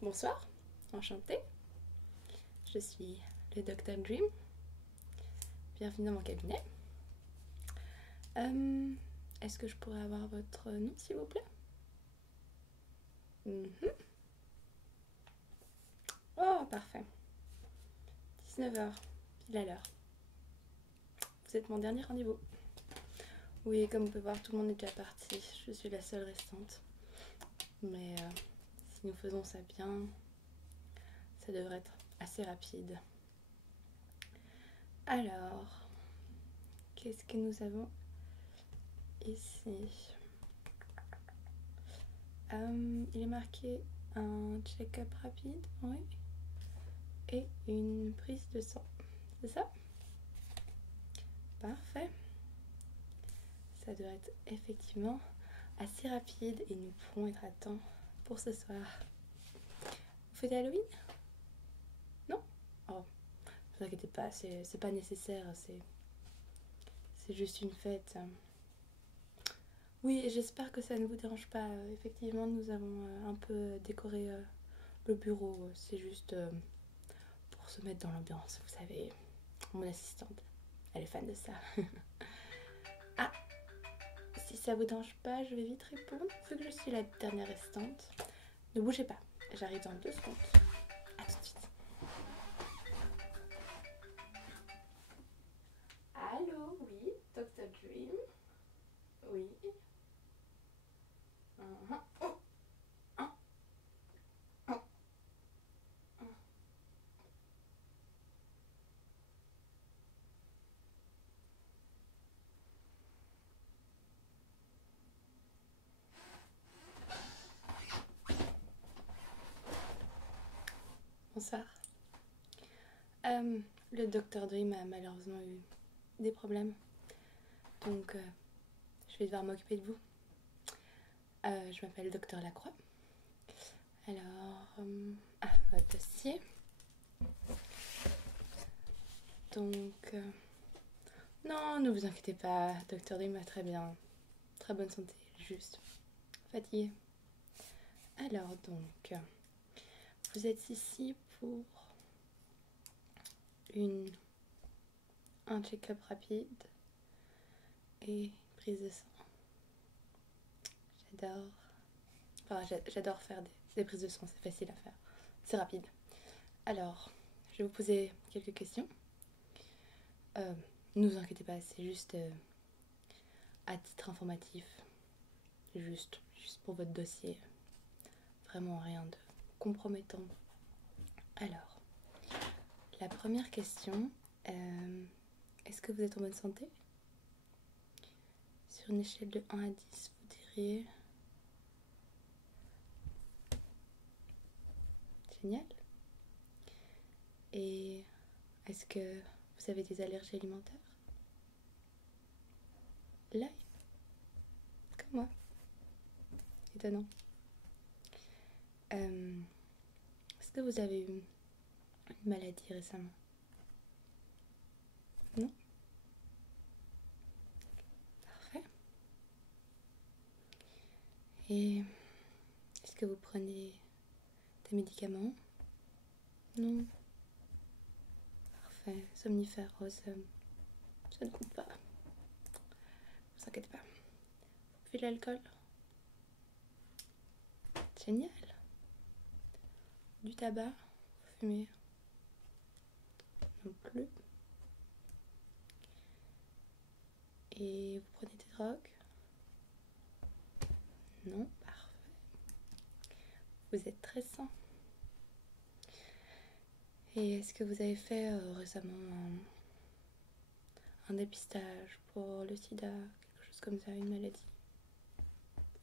Bonsoir, enchantée. Je suis le Dr Dream. Bienvenue dans mon cabinet. Est-ce que je pourrais avoir votre nom, s'il vous plaît? Oh, parfait. 19h, pile à l'heure. Vous êtes mon dernier rendez-vous. Oui, comme vous pouvez voir, tout le monde est déjà parti. Je suis la seule restante. Mais si nous faisons ça bien, ça devrait être assez rapide. Alors, qu'est-ce que nous avons ici? Il est marqué un check-up rapide, oui, et une prise de sang, c'est ça? Parfait. Ça doit être effectivement assez rapide et nous pourrons être à temps pour ce soir. Vous faites Halloween? Non? Oh, ne vous inquiétez pas, c'est pas nécessaire, c'est juste une fête. Oui, j'espère que ça ne vous dérange pas. Effectivement, nous avons un peu décoré le bureau. C'est juste pour se mettre dans l'ambiance. Vous savez, mon assistante, elle est fan de ça. Ah, si ça vous dérange pas, je vais vite répondre. Vu que je suis la dernière restante, ne bougez pas. J'arrive dans 2 secondes. À tout de suite. Allô, oui, Dr Dream. Oui. Oh, oh, oh. Bonsoir. Le Dr Dream a malheureusement eu des problèmes. Donc, je vais devoir m'occuper de vous. Je m'appelle Dr Lacroix. Alors, votre dossier. Donc, non, ne vous inquiétez pas, Dr Dream va très bien. Très bonne santé, juste fatigué. Alors, donc, vous êtes ici pour un check-up rapide et prise de sang. J'adore faire des prises de sang, c'est facile à faire. C'est rapide. Alors, je vais vous poser quelques questions. Ne vous inquiétez pas, c'est juste à titre informatif. Juste pour votre dossier. Vraiment rien de compromettant. Alors, la première question, est-ce que vous êtes en bonne santé? Sur une échelle de 1 à 10, vous diriez... Génial. Et est-ce que vous avez des allergies alimentaires? L'ail? Comme moi. Étonnant. Est-ce que vous avez eu une maladie récemment? Non? Parfait. Et est-ce que vous prenez des médicaments? Non? Parfait. Somnifères, ça ne compte pas. Ne vous inquiétez pas. Vous buvez de l'alcool? Génial. Du tabac? Vous fumez? Non plus. Et vous prenez des drogues? Non, parfait. Vous êtes très sain. Et est-ce que vous avez fait récemment un dépistage pour le sida, quelque chose comme ça, une maladie?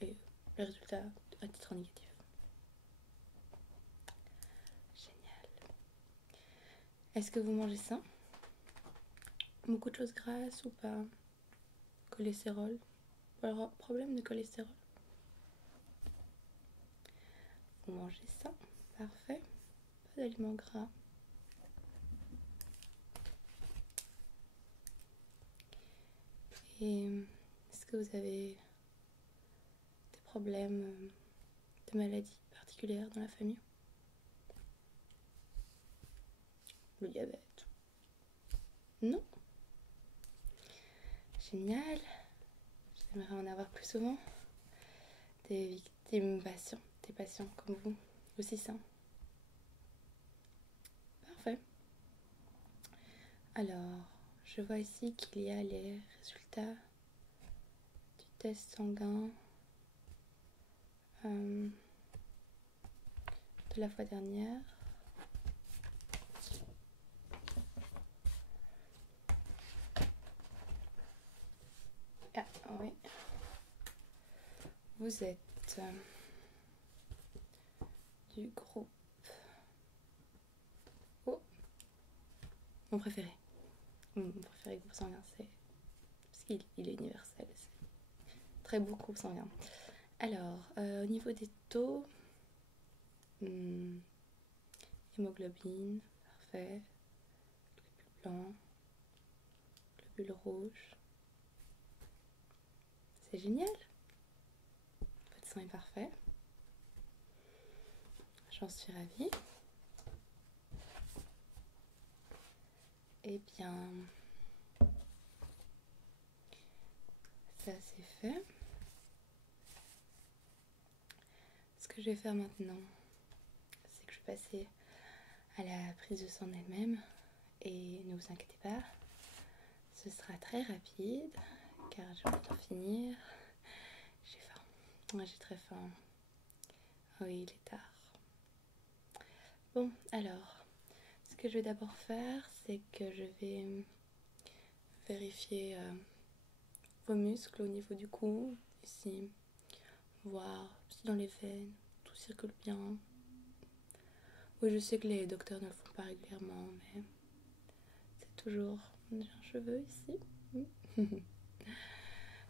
Et le résultat à titre négatif. Génial. Est-ce que vous mangez sain? Beaucoup de choses grasses ou pas? Cholestérol? Problème de cholestérol? Vous mangez sain? Parfait. Pas d'aliments gras. Et est-ce que vous avez des problèmes de maladies particulières dans la famille? le diabète? Non? Génial. J'aimerais en avoir plus souvent. Des victimes patients, des patients comme vous, aussi sains. Parfait. Alors, je vois ici qu'il y a les résultats du test sanguin de la fois dernière. Ah oui. Vous êtes du groupe O. Mon préféré. Mon préféré groupe sanguin, c'est... Parce qu'il est universel. C'est très beau groupe sanguin. Alors, au niveau des taux... hémoglobine, parfait. Globule blanc. Globule rouge. C'est génial. Votre sang est parfait. J'en suis ravie. Eh bien, ça c'est fait. Ce que je vais faire maintenant, c'est que je vais passer à la prise de sang elle-même. Et ne vous inquiétez pas, ce sera très rapide, car j'ai envie d'en finir. J'ai faim. Ouais, j'ai très faim. Oui, il est tard. Bon, alors, ce que je vais d'abord faire, c'est que je vais vérifier vos muscles au niveau du cou, ici, voir si dans les veines tout circule bien. Oui, je sais que les docteurs ne le font pas régulièrement, mais c'est toujours... J'ai un cheveu ici.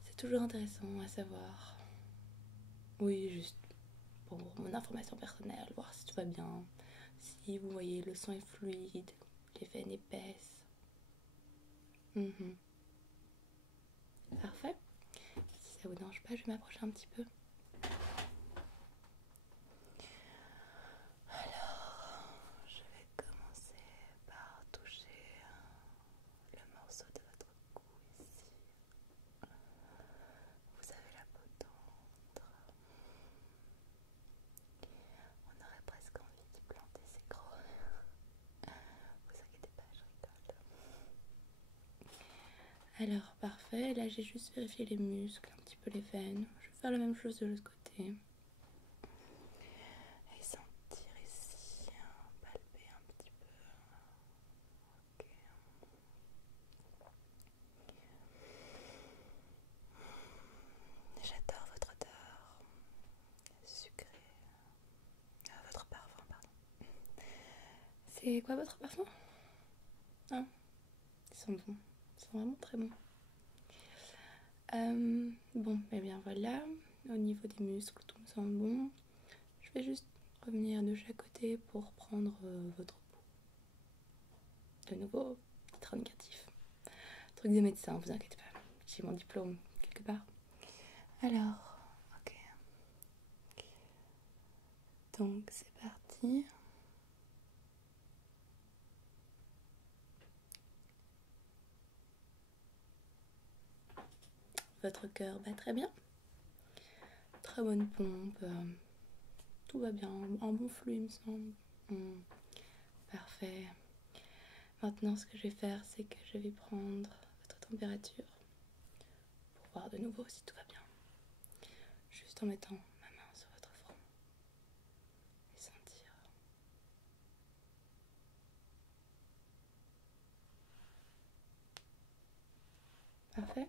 C'est toujours intéressant à savoir. Oui, juste pour mon information personnelle, voir si tout va bien. Si vous voyez le sang est fluide, les veines épaisses. Parfait. Si ça vous dérange pas, je vais m'approcher un petit peu. Alors, je vais commencer par toucher le morceau de votre cou ici. Vous avez la peau tendre. On aurait presque envie d'y planter ses crocs. Vous inquiétez pas, je rigole. Alors, parfait. Là, j'ai juste vérifié les muscles, un petit peu les veines. Je vais faire la même chose de l'autre côté. Et sentir ici, palper un petit peu. Ok. J'adore votre odeur sucrée. Votre parfum, pardon. C'est quoi votre parfum? Ah, ils sont bons. Ils sont vraiment très bons. Bon, et bien voilà. Au niveau des muscles, tout me semble bon. Je vais juste revenir de chaque côté pour prendre votre pouls. De nouveau, titre négatif. Truc de médecin, vous inquiétez pas. J'ai mon diplôme quelque part. Alors, ok. Donc c'est parti. Votre cœur bat très bien. Très bonne pompe. Tout va bien. Un bon flux, il me semble. Parfait. Maintenant, ce que je vais faire, c'est que je vais prendre votre température pour voir de nouveau si tout va bien. Juste en mettant ma main sur votre front et sentir. Parfait.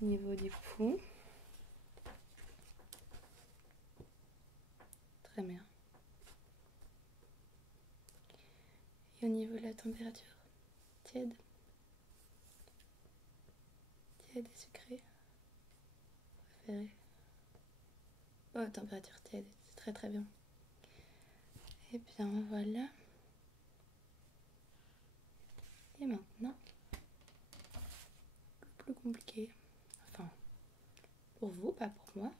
Au niveau du pouls. Très bien. Et au niveau de la température, tiède. Tiède et sucrée. Préféré. Oh, température tiède, c'est très très bien. Et bien voilà. Et maintenant, plus compliqué. Enfin, pour vous, pas pour moi.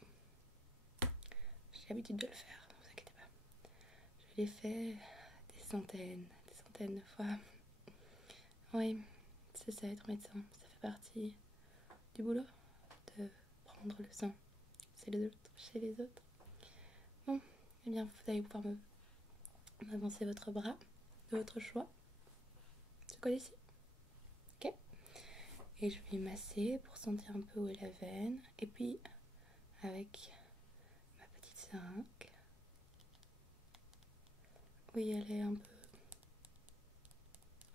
J'ai l'habitude de le faire, ne vous inquiétez pas. Je l'ai fait des centaines centaines de fois. Oui, c'est ça être médecin. Ça fait partie du boulot de prendre le sang chez les autres. Bon, eh bien, vous allez pouvoir m'avancer votre bras de votre choix. Ce côté-ci. Ok. Et je vais masser pour sentir un peu où est la veine. Et puis, avec ma petite seringue. Oui, elle est un peu...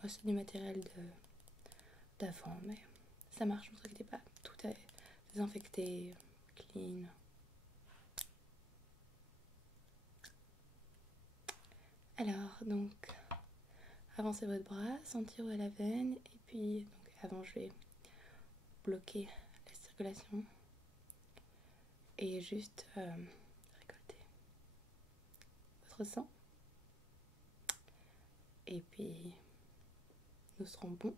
Oh, c'est du matériel d'avant, mais ça marche, ne vous inquiétez pas. Tout est désinfecté, clean. Alors, donc, avancez votre bras, sentir où est la veine. Et puis, donc, avant, je vais bloquer la circulation. Et juste récolter votre sang. Et puis, nous serons bons.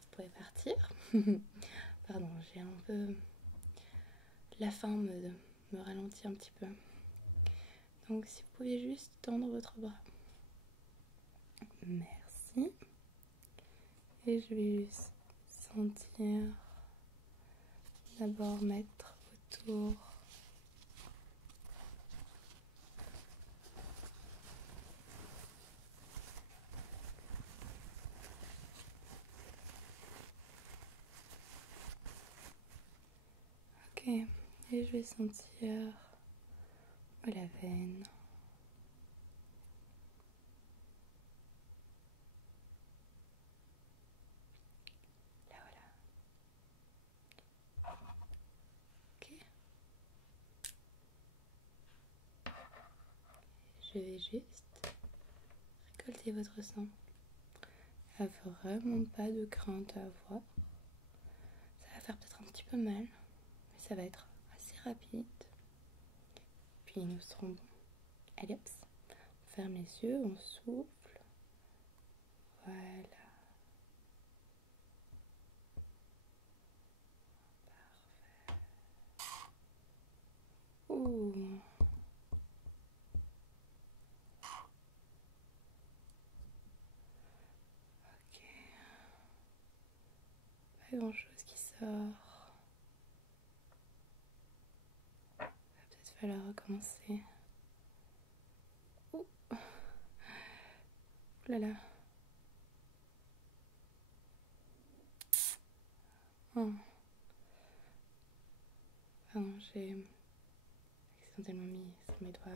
Vous pouvez partir. Pardon, j'ai un peu... La faim me ralentit un petit peu. Donc, si vous pouvez juste tendre votre bras. Merci. Et je vais juste sentir... D'abord mettre autour... Ok, et je vais sentir la veine. Là, voilà. Ok. Je vais juste récolter votre sang. Il n'y a vraiment pas de crainte à avoir. Ça va faire peut-être un petit peu mal, mais ça va être assez rapide. Puis nous serons bons. Allez hop, on ferme les yeux, on souffle. Voilà. Parfait. Ouh. Ok. Pas grand chose qui sort. Va peut-être falloir recommencer. Ouh. Ouh là là. Oh. Pardon, j'ai accidentellement mis sur mes doigts.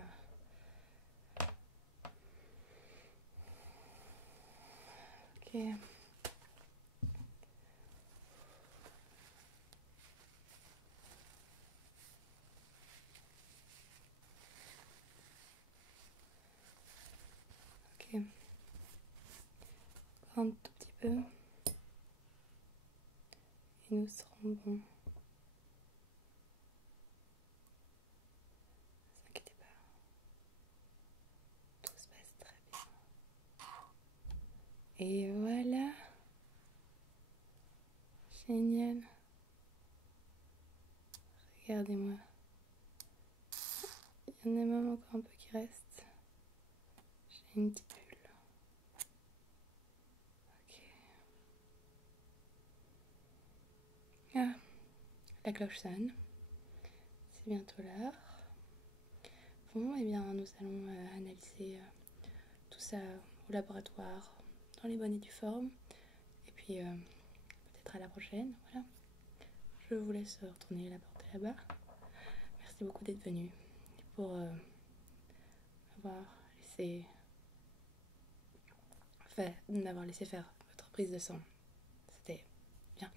Ok. Ok. Encore un tout petit peu. Et nous serons bons. Ne vous inquiétez pas. Tout se passe très bien. Et voilà. Génial. Regardez-moi. Il y en a même encore un peu qui reste. J'ai une petite bulle. Ok. Ah, la cloche sonne. C'est bientôt l'heure. Bon, eh bien, nous allons analyser tout ça au laboratoire, dans les bonnes et due formes. Et puis, peut-être à la prochaine. Voilà. Je vous laisse retourner la porte là-bas. Merci beaucoup d'être venu et pour avoir laissé... Enfin, m'avoir laissé faire votre prise de sang. C'était bien.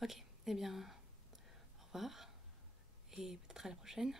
Ok, eh bien, au revoir et peut-être à la prochaine.